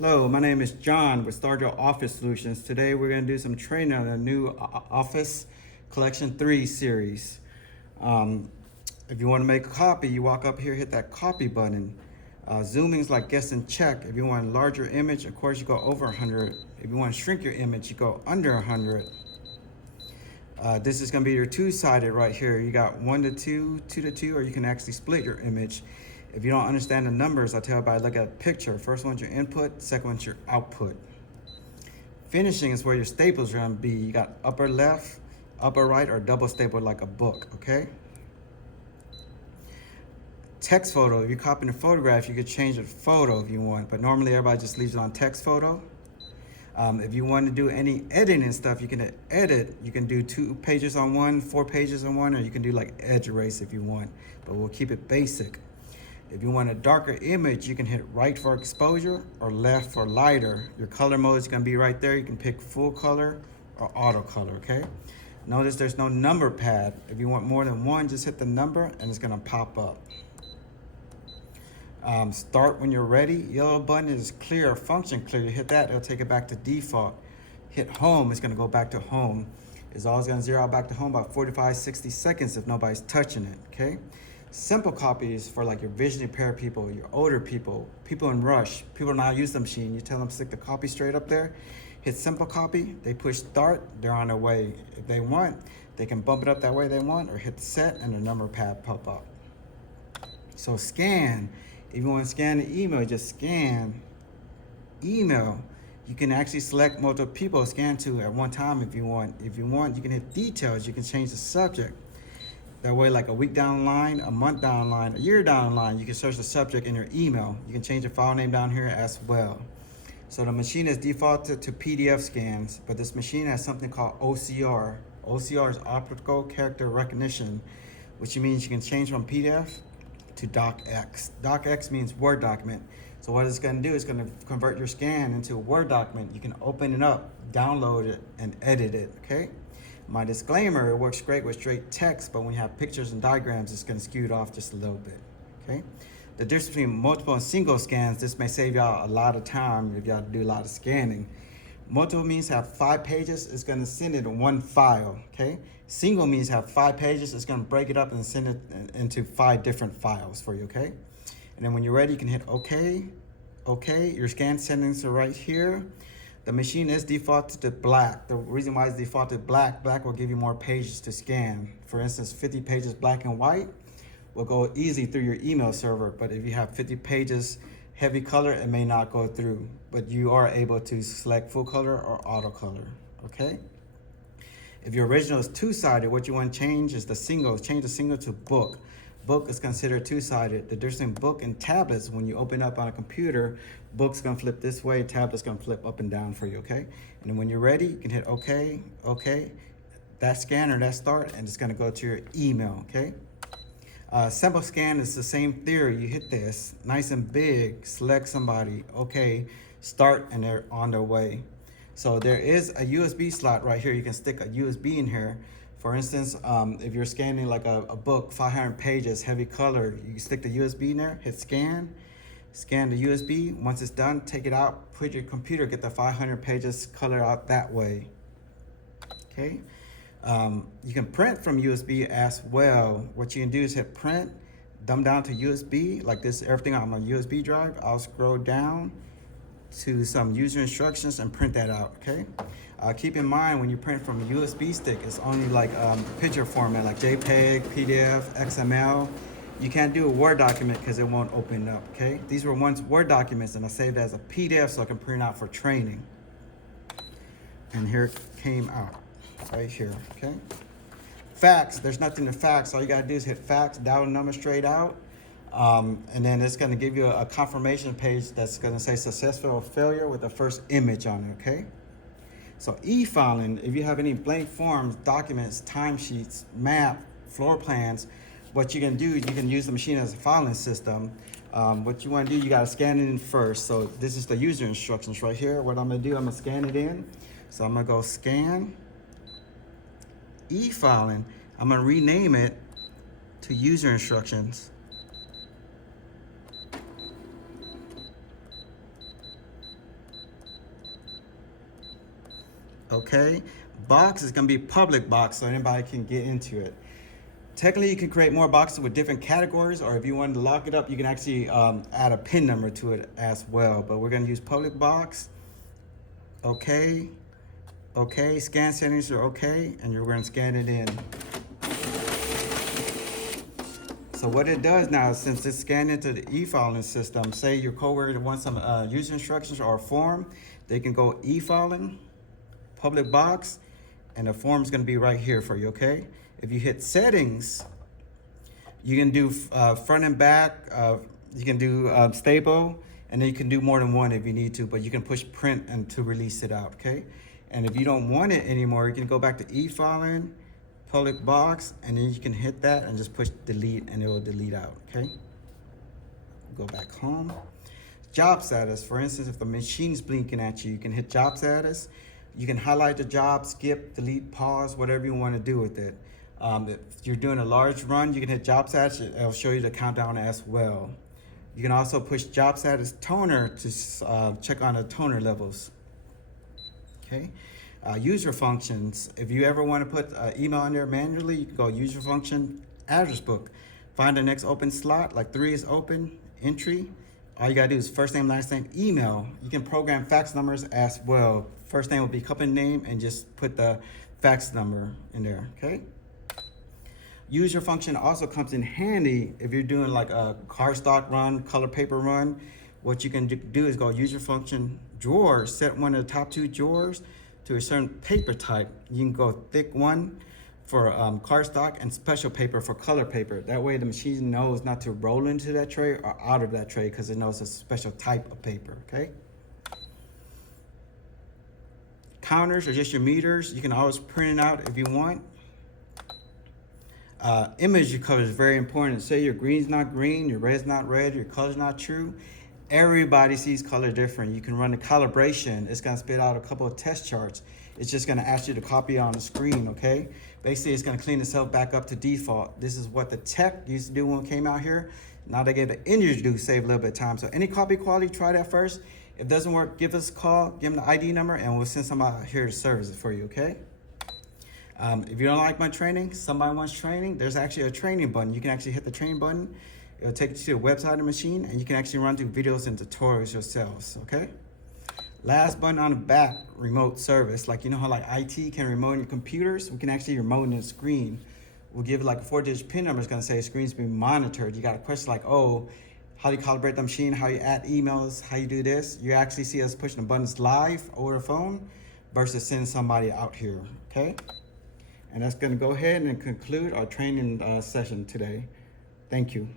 Hello, my name is John with Stargell Office Solutions. Today we're going to do some training on the new Office Collection 3 series. If you want to make a copy, you walk up here, hit that copy button. Zooming is like guess and check. If you want a larger image, of course you go over 100. If you want to shrink your image, you go under 100. This is going to be your two-sided right here. You got 1 to 2, 2 to 2, or you can actually split your image. If you don't understand the numbers, I tell everybody look at a picture. First one's your input, second one's your output. Finishing is where your staples are going to be. You got upper left, upper right, or double staple like a book, okay? Text photo, if you're copying a photograph, you could change the photo if you want, but normally everybody just leaves it on text photo. If you want to do any editing and stuff, you can edit. You can do 2 pages on one, 4 pages on one, or you can do like edge erase if you want, but we'll keep it basic. If you want a darker image, you can hit right for exposure or left for lighter. Your color mode is going to be right there. You can pick full color or auto color, okay? Notice there's no number pad. If you want more than one, just hit the number and it's going to pop up. Start when you're ready. Yellow button is clear, function clear. You hit that, it'll take it back to default. Hit home, it's going to go back to home. It's always going to zero out back to home about 45, 60 seconds if nobody's touching it, okay? Simple copies for like your vision impaired people, your older people, people in rush, people not use the machine. You tell them stick the copy straight up there, hit simple copy, they push start, they're on their way. If they want, they can bump it up that way they want or hit set and the number pad pop up. So scan, if you want to scan the email, just scan email. You can actually select multiple people to scan to at one time if you want. If you want, you can hit details, you can change the subject. That way, like a week down the line, a month down the line, a year down the line, you can search the subject in your email. You can change the file name down here as well. So the machine is defaulted to PDF scans, but this machine has something called OCR. OCR is optical character recognition, which means you can change from PDF to DocX. DocX means Word document. So what it's going to do is going to convert your scan into a Word document. You can open it up, download it, and edit it, okay? My disclaimer, it works great with straight text, but when you have pictures and diagrams, it's going to skew it off just a little bit, okay? The difference between multiple and single scans, this may save y'all a lot of time if y'all do a lot of scanning. Multiple means have 5 pages, it's going to send it in one file, okay? Single means have 5 pages, it's going to break it up and send it into 5 different files for you, okay? And then when you're ready, you can hit OK. OK, your scan settings are right here. The machine is defaulted to black. The reason why it's defaulted black will give you more pages to scan. For instance, 50 pages black and white will go easy through your email server, but if you have 50 pages heavy color, it may not go through, but you are able to select full color or auto color, okay? If your original is two-sided, what you want to change is the single. Change the single to book. Book is considered two-sided. The difference between book and tablets, when you open up on a computer, book's gonna flip this way, tablet's gonna flip up and down for you, okay? And then when you're ready, you can hit OK, OK. That scanner, that start, and it's gonna go to your email, okay? Simple scan is the same theory. You hit this, nice and big, select somebody, okay, start, and they're on their way. So there is a USB slot right here. You can stick a USB in here. For instance, if you're scanning like a book, 500 pages, heavy color, you can stick the USB in there, hit scan, scan the USB. Once it's done, take it out, put your computer, get the 500 pages color out that way, okay? You can print from USB as well. What you can do is hit print, dumb down to USB, like this, everything on my USB drive. I'll scroll down to some user instructions and print that out, okay? Keep in mind when you print from a USB stick, it's only like picture format, like JPEG, PDF, XML. You can't do a Word document because it won't open up, okay? These were once Word documents and I saved it as a PDF so I can print out for training. And here it came out, right here, okay? Fax, there's nothing to fax. All you gotta do is hit fax, dial the number straight out. And then it's gonna give you a confirmation page that's gonna say successful or failure with the first image on it, okay? So e-filing, if you have any blank forms, documents, timesheets, map, floor plans, what you can do, you can use the machine as a filing system. What you wanna do, you gotta scan it in first. So this is the user instructions right here. What I'm gonna do, I'm gonna scan it in. So I'm gonna go scan, e-filing. I'm gonna rename it to user instructions. okay? Box is gonna be public box, so anybody can get into it. Technically, you can create more boxes with different categories, or if you want to lock it up, you can actually add a PIN number to it as well. But we're gonna use public box, okay, okay, scan settings are okay, and you're gonna scan it in. So what it does now, since it's scanned into the e-filing system, say your coworker wants some user instructions or a form, they can go e-filing, public box, and the form is going to be right here for you, okay? If you hit settings, you can do front and back, you can do stable, and then you can do more than one if you need to, but you can push print and to release it out, okay? And if you don't want it anymore, you can go back to e-filing, public box, and then you can hit that and just push delete and it will delete out, okay? Go back home. Job status, for instance, if the machine's blinking at you, you can hit job status. You can highlight the job, skip, delete, pause, whatever you want to do with it. If you're doing a large run, you can hit job status, it'll show you the countdown as well. You can also push job status toner to check on the toner levels, okay? User functions, if you ever want to put email in there manually, you can go user function, address book, find the next open slot, like 3 is open, entry. All you gotta do is first name, last name, email. You can program fax numbers as well. First name will be company name and just put the fax number in there, okay? User function also comes in handy if you're doing like a cardstock run, color paper run. What you can do is go user function drawers, set one of the top 2 drawers to a certain paper type. You can go thick one for cardstock and special paper for color paper. That way the machine knows not to roll into that tray or out of that tray because it knows it's a special type of paper, okay? Counters are just your meters. You can always print it out if you want. Image color is very important. Say your green's not green, your red's not red, your color's not true. Everybody sees color different. You can run the calibration. It's gonna spit out a couple of test charts. It's just gonna ask you to copy it on the screen, okay? Basically, it's gonna clean itself back up to default. This is what the tech used to do when it came out here. Now they gave the engineers to do, save a little bit of time. So any copy quality, try that first. If it doesn't work, give us a call, give them the ID number, and we'll send somebody here to service it for you, okay? If you don't like my training, somebody wants training, there's actually a training button. You can actually hit the training button. It'll take you to the website of the machine, and you can actually run through videos and tutorials yourselves, okay? Last button on the back, remote service. Like, you know how like IT can remote your computers? We can actually remote in the screen. We'll give like a 4-digit PIN number. It's gonna say screen's being monitored. You got a question like, oh, how do you calibrate the machine? How you add emails? How you do this? You actually see us pushing the buttons live over the phone versus sending somebody out here, okay? And that's gonna go ahead and conclude our training session today. Thank you.